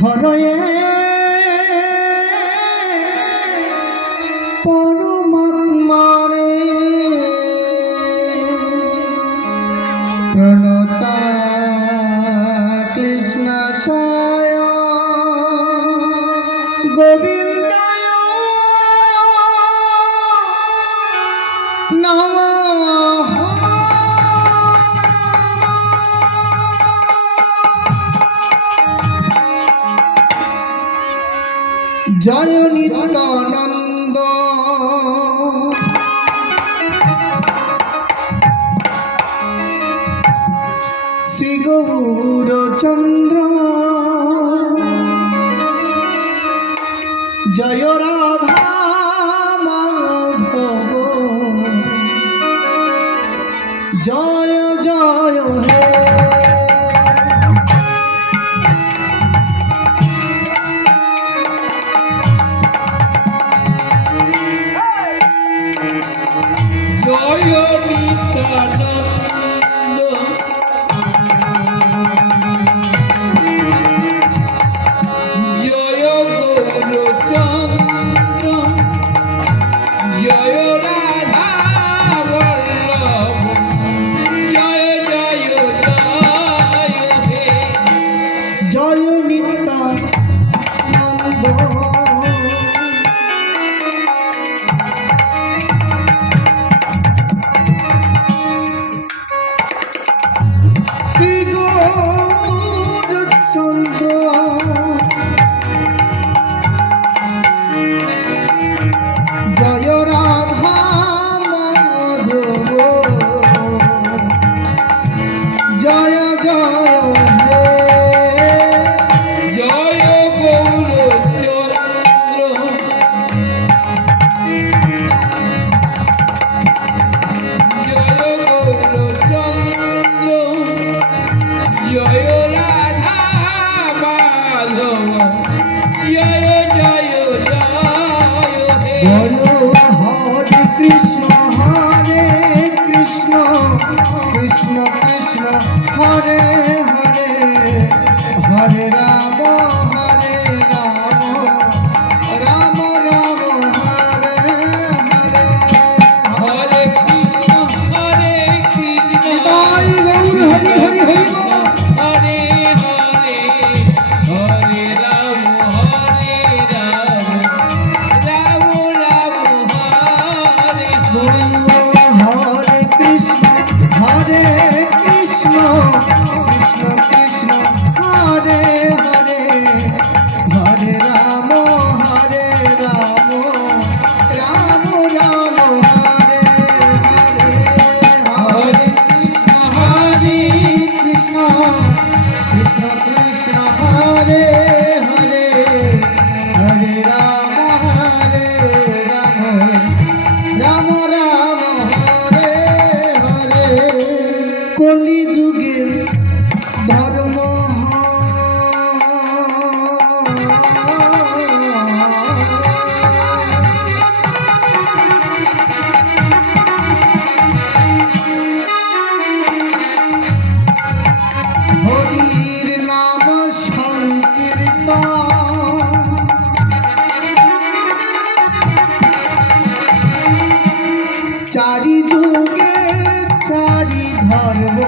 হরয়ে পরমাত্মারে প্রণতা কৃষ্ণ সায় গোবিন্দায় নমঃ। জয় নিত্যানন্দ শ্রী গৌরচন্দ্র জয় রাধা মাধব জয় জয় হে। Hare Hare Hare Rama Hare Rama Rama Rama Hare Hare Hare Krishna Hare Krishna Jai Gaur Hari Hari Hari Hare Hare Hare Rama Hare Rama Rama Rama Hare Hare Hare Krishna Hare Krishna Krishna Hare Hare Hare Rama Hare Rama Rama Rama Hare Hare Hare Krishna Hare Krishna Krishna Hare Hare Hare Rama Hare Rama Rama Rama Hare Hare কলি যুগের ধর্ম হরির নাম সংকীর্তন চারি যুগে চারি ধর্ম